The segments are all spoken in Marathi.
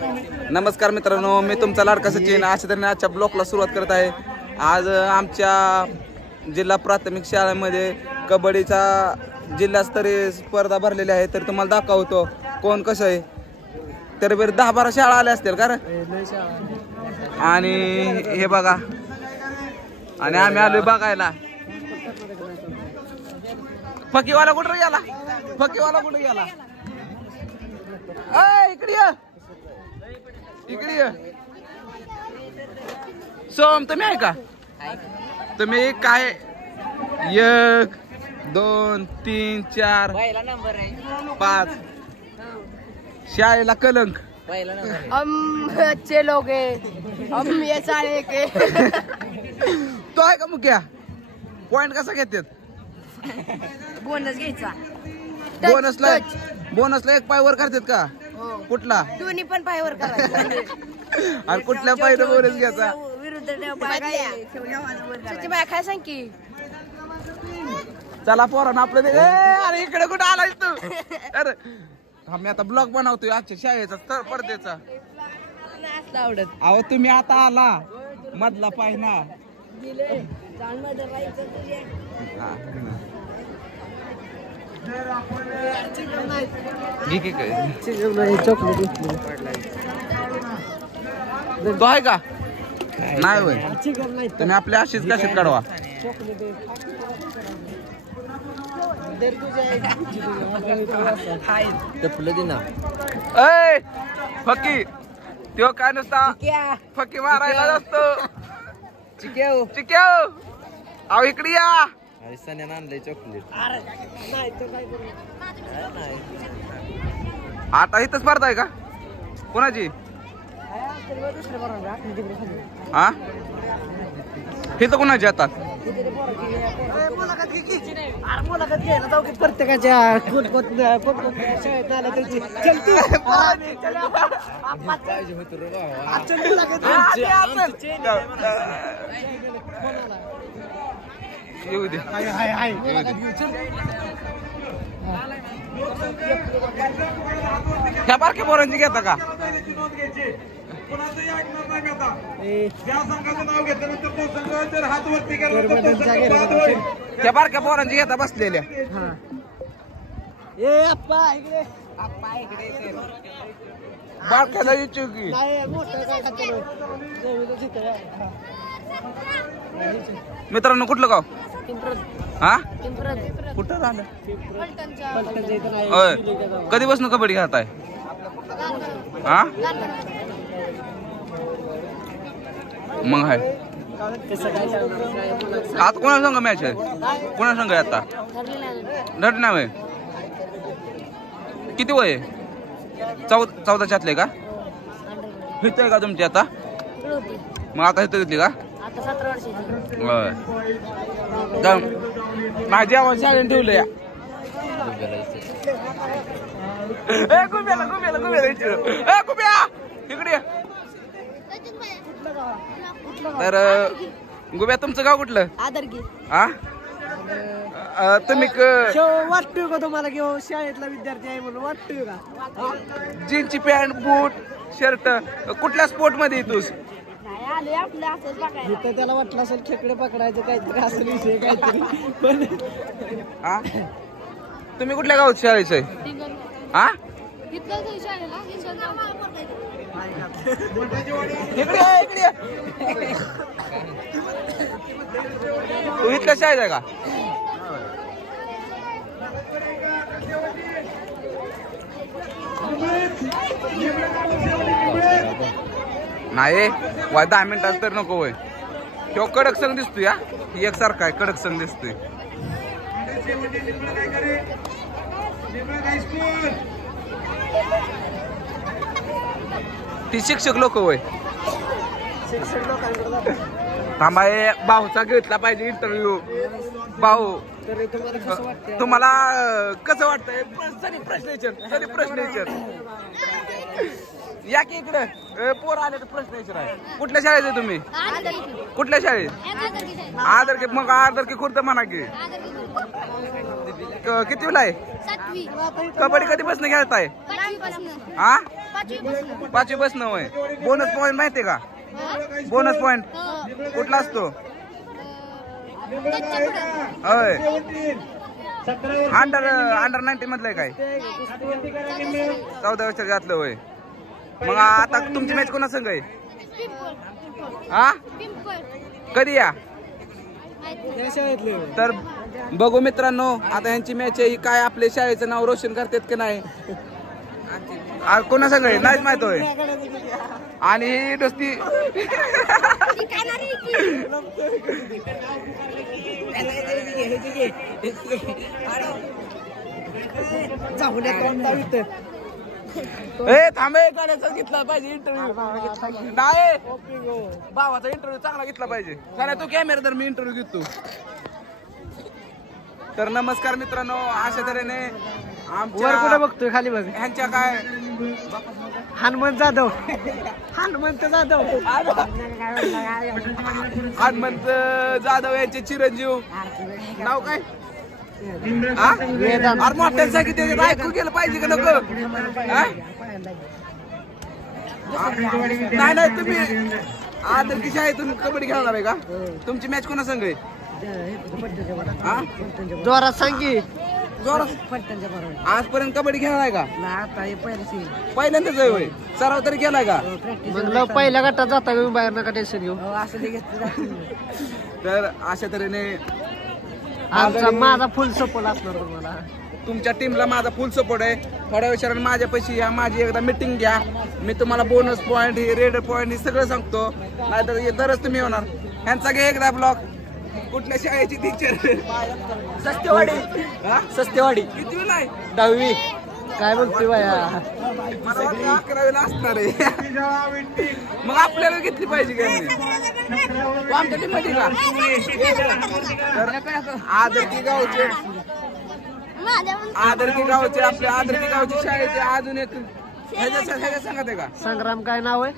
नमस्कार मित्रांनो, मी तुमचा लाडका सचिन. अशा तऱ्हेने आजच्या ब्लॉगला सुरुवात करत आहे. आज आमच्या जिल्हा प्राथमिक शाळेमध्ये कबड्डीचा जिल्हास्तरीय स्पर्धा भरलेली आहे. तर तुम्हाला दाखवतो कोण कसं आहे. तर बरं 10-12 शाळा आल्या असतील का रे? आणि हे बघा, आणि आम्ही आलोय बघायला. फकीवाला कुठं गेला? फकीवाला कुठं गेला? इकडे ये, इकडे ये. सोम तुम्ही आहे का? तुम्ही काय 1 2 3 4 5 शाळेला कलंक. हम अच्छे लोग हैं, हम ये सारे के. तो आहे का मुख्या? पॉइंट कसा घेतात? बोनस घ्यायचा. बोनसला एक पाय वर करतात का? कुठला? दोन्ही पण पायवर करायचं. आणि कुठल्या पायला बोनस घ्यायचा? बाय काय सांग की. चला पोरांना आपलं दे. अरे इकडे कुठं आलायस तू? अरे आम्ही आता ब्लॉग बनवतोय आजच्या शाळेचा तर पडद्याचा. आवडत अहो तुम्ही आता आला मधला पाय ना. तो आहे का? नाही होय. तुम्ही आपल्या अशीच कशीच काढवा. फकी तो काय नुसता फकी मारायला असतो. चिक्याव अहो इकडे या. सन्यानं आणलंय चॉकलेट. आता इथं स्पर्धा आहे का कोणाची? हा इथं कोणाची आता? प्रत्येकाच्या येऊ दे. ह्या बारक्या पोरांची घेता का? त्या बारक्या पोरांची घेता बसलेल्या. बारक्याला विचारू की. मित्रांनो कुठलं गाव? हा कुठं राहिलं? कधीपासून कबड्डी खेळताय? हा मग आहे आता कोणा संघ मॅच आहे? कोणा संघ आहे आता? नट नाव आहे. किती वय आहे? 14च्यातले का? इथं आहे का तुमची आता? मग आता इथं घेतली का? माझी आवाज शाळेने ठेवलं या. इकडे. तर गुब्या तुमचं गाव कुठलं? हा तुम्ही वाटतोय का तुम्हाला की शाळेतला विद्यार्थी आहे म्हणून वाटतोय का? जीन्सची पॅन्ट बूट शर्ट कुठल्या स्पोर्ट मध्ये येतोस? त्याला वाटलं असेल खेकडे पकडायचं काहीतरी असेल विषय काहीतरी. हा तुम्ही कुठल्या गावात शाळेचं आहे? हा इकडे तू इथल्या शाळेत आहे का? नाही 10 मिनिटात तर नको होय. तो कडक संघ दिसतोय. या एकसारखा आहे कडक संघ दिसतोय. ती शिक्षक लोक होय. थांबा भाऊचा घेतला पाहिजे इंटरव्ह्यू. भाऊ तुम्हाला कसं वाटतंय? प्रश्न विचार. या की इकडे पोर आले तर प्रश्न विचाराय. कुठल्या शाळेत आहे तुम्ही? कुठल्या शाळेत? आदर मग आदर की खुर्द म्हणा की. कितीला आहे? कबड्डी कधीपासून खेळताय? हा 5वी पासून होय. बोनस पॉईंट माहितीये का? बोनस पॉईंट कुठला असतो? होय अंडर 19 मधलं काय? 14 वर्ष घातलं होय. मग आता तुमची मॅच कोणा संग आहे? हा कधी या? तर बघू मित्रांनो आता यांची मॅच आहे ही. काय आपल्या शाळेचं नाव रोशन करतात की नाही कोणा संग आहे नाहीच माहित होय. आणि ही दोस्ती थांबे गाण्याचा घेतला पाहिजे इंटरव्ह्यू. नाही भावाचा इंटरव्ह्यू चांगला घेतला पाहिजे. कारण तू कॅमेरा तर मी इंटरव्ह्यू घेतो. तर नमस्कार मित्रांनो अशा तऱ्हेने वर कुठे बघतोय खाली बघ. ह्यांच्या काय हनुमंत जाधव हनुमंत जाधव हनुमंत जाधव यांचे चिरंजीव नाव काय? अरे मोठ्या सांगितलं ऐकू गेलं पाहिजे का नको? नाही नाही तुम्ही आदर की शाळेतून कबड्डी खेळणार आहे का? तुमची मॅच कोणा संघ आहे? जोरात सांग की. आजपर्यंत कबड्डी खेळलाय का? पहिल्यांदाच आहे होय. सराव तरी केलाय का? मग पहिल्या गटात जाता का बाहेर नका टेन्शन घेऊ. तर अशा तऱ्हेने माझा फुल सपोर्ट असणार तुम्हाला. तुमच्या टीमला माझा फुल सपोर्ट आहे. थोड्या वेळाने माझ्या पैसे या माझी एकदा मीटिंग घ्या. मी तुम्हाला बोनस पॉईंट ही रेड पॉईंट ही सगळं सांगतो. नाहीतर दरच तुम्ही होणार. ह्यांचा घे एकदा ब्लॉग. कुठल्या शाळेची टीचर? सस्तेवाडी कितवीला आहे? 10वी. काय बोलतोय बाया? मला वाटतं 11वीला असणार आहे. मग आपल्याला घेतली पाहिजे का? तू आमच्या टीम मध्ये का? आदरकी गावचे आपल्या आदरकी गावची शाळेचे अजून एक ह्याच्या सांगत आहे का? संग्राम काय नाव आहे?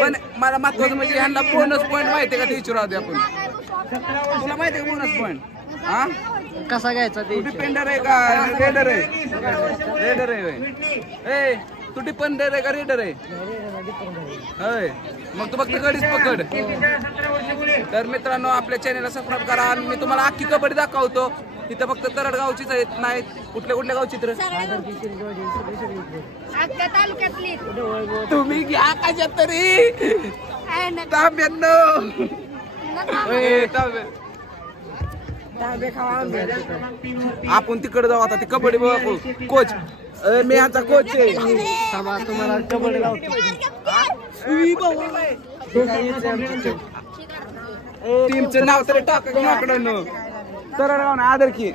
पण मला महत्वाचं म्हणजे ह्यांना बोनस पॉईंट माहिती आहे का ते विचारू दे आपण. तुला माहिती आहे का बोनस पॉईंट? हा कसा घ्यायचा ते? डिपेंडर आहे का रेडर आहे? रेडर आहे. तू डिपेंडर आहे का रेडर आहे? होय मग तू फक्त कडीच पकड. तर मित्रांनो आपल्या चॅनलला सबस्क्राईब करा. आणि मी तुम्हाला अख्खी कबड्डी दाखवतो. इथं फक्त तरडगावचीच आहेत नाहीत. कुठल्या गावची तर तुम्ही घ्या कशा तरी आपण तिकडे जाऊ. आता ती कबड्डी बघू. कोच मी ह्याचा कोच आहे. तुम्हाला कबड्डी लावतो. टीमचं नाव तरी टाकडं तरडगाव ना आदर की.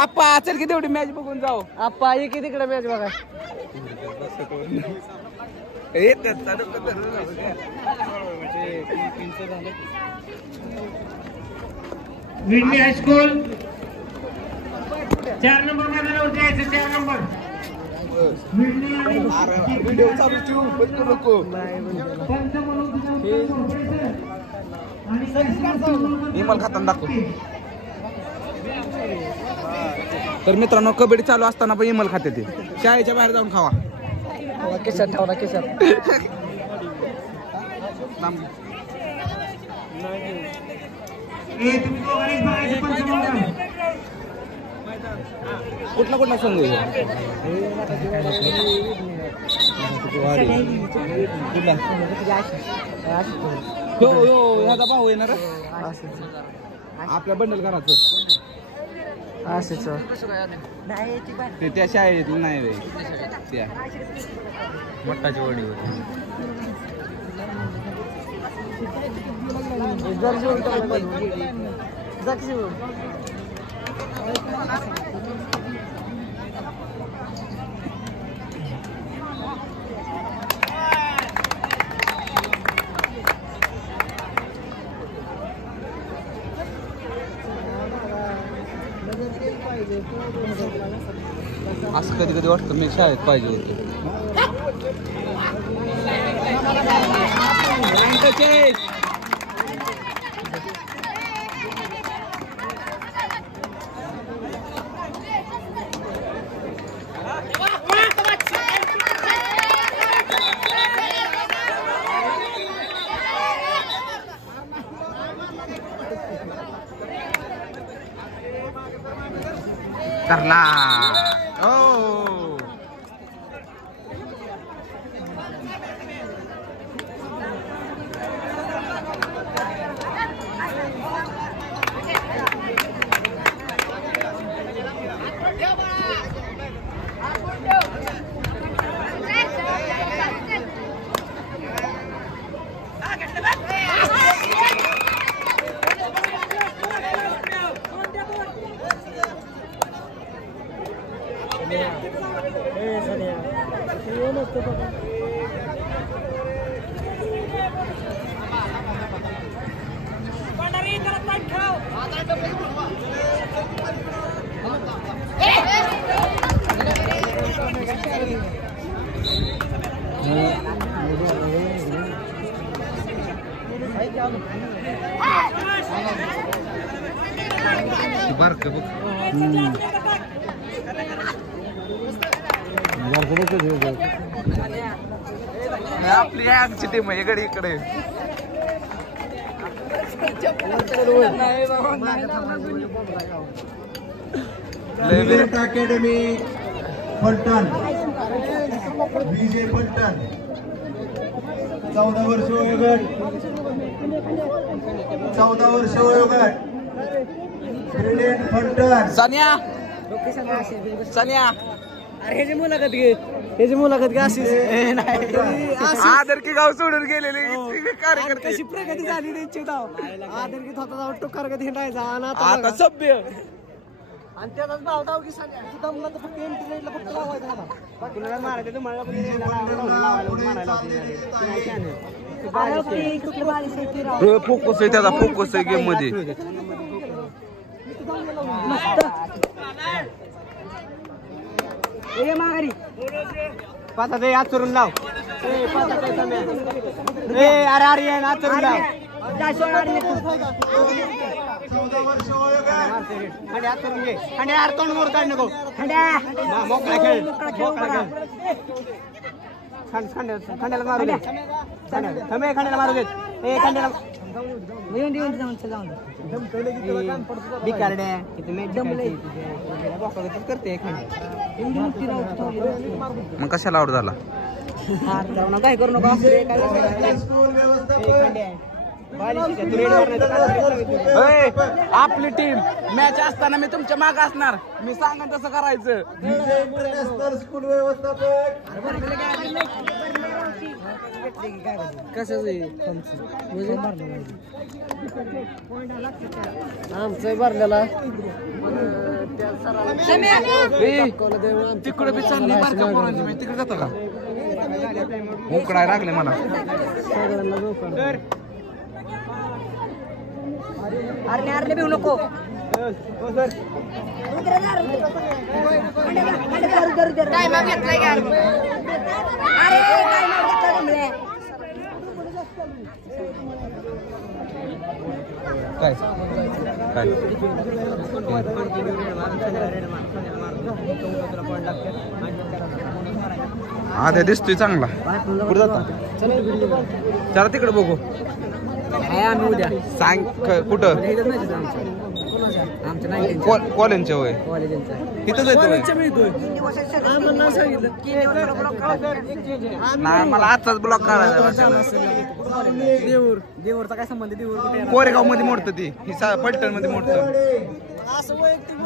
आप्पा चल की तेवढी मॅच बघून जाऊ. आप्पा ये की तिकडे मॅच बघा. विंडी हायस्कूल 4 नंबर मैदानावर जायचं. 4 नंबर व्हिडिओ चालू ठेवू नको. इमल खाताना दाखव. तर मित्रांनो कबड्डी चालू असताना पण इमल खाते ते. शाळेच्या बाहेर जाऊन खावा. किशात ठेवला किशात. कुठला संघ ह्याचा भाऊ येणार आपल्या बंडल घराचं. ते त्या शाळेत नाही रे. त्या मट्टाची वडी होती. असं कधी कधी वाटतं मी शाळेत पाहिजे होते. करला ओ बारक बघ आपली आमची टीम आहे इकडे इकडे अकॅडमी फलटण विजय फलटण 14 वर्ष वयोगट 14 वर्ष वयोगट ब्रिलियंट फलटण सानिया सानिया अरे ह्याची मुलाखत घे अशी आदर की गाव सोडून गेलेले इतके कार्यकर्ते कशी प्रगती झाली त्यांची धाव आदरकीत होता जाऊ टुकार कधी हिंडायचा आणि आता सभ्य आणि त्याचाच भाव धाव की दमला तर फक्त इंटरनेटला फक्त लावायचा आता बाकी मारायचं तुम्हाला फोकस आहे त्याचा फोकस आहे गेम मध्ये माघारी पाता ते आचरून लाव अरे आचरून लाव 14 वर्ष वयोगट खंड्या आचरून घे खंड्या यार तोंड मोर काढ नको खंड्या मोकळा खेळ खंड्याला मारू दे खंड्याला मारू देत ए खंड्याला बिकारड्या करते मग कशाला आउट झाला काय करू नका स्कूल व्यवस्थापन आपली टीम मॅच असताना मी तुमच्या माग असणार मी सांगा तसं करायचं विजय इंटरनॅशनल स्कूल व्यवस्थापक आमचं भरलेला तिकडे बी चालली बारक्या पोरांची match. तिकडे जातं का उकडाय लागले मला अरे भिऊ नको काय काय आद्या दिसतोय चांगला कुठं जाता चला तिकडे बघू उद्या सांग कुठं कॉलेजच्या वय इथं नाही मला आजचाच ब्लॉक काढायचा देऊरचा काय संबंध देऊर कुठे कोरेगाव मध्ये मोडतं ती ही फलटण मध्ये मोडतं असं वैयक्तिक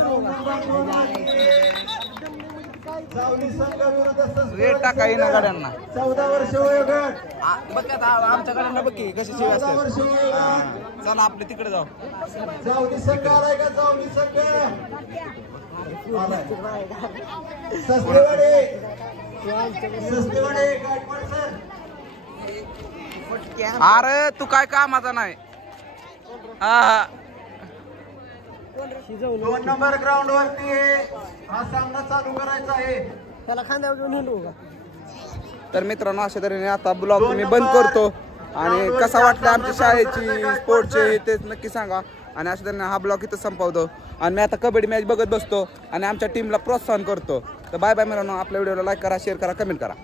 रेट टाका येणार गाड्यांना 14 वर्ष वयोगट बघ आता आमच्या गाड्यांना बघ की कशी शिवाय असतात चला आपले तिकडे जाऊ जावनी संघ आलाय का जावनी संघ सस्तेवाडे गायकवाड सर अरे तू काय कामाचा नाही हा 2 नंबर ग्राउंड वरती हा सामना चालू करायचा आहे त्याला खांद्यावर घेऊन हिंडू का तर मित्रांनो अशा तऱ्हेने आता ब्लॉग मी बंद करतो आणि कसा वाटला आमच्या शाळेची स्पोर्टचे ते नक्की सांगा. आणि अशा त्यांना हा ब्लॉग इथं संपवतो आणि मी आता कबड्डी मॅच बघत बसतो आणि आमच्या टीमला प्रोत्साहन करतो. तर बाय बाय मित्रांनो, आपल्या व्हिडिओला लाईक करा, शेअर करा, कमेंट करा.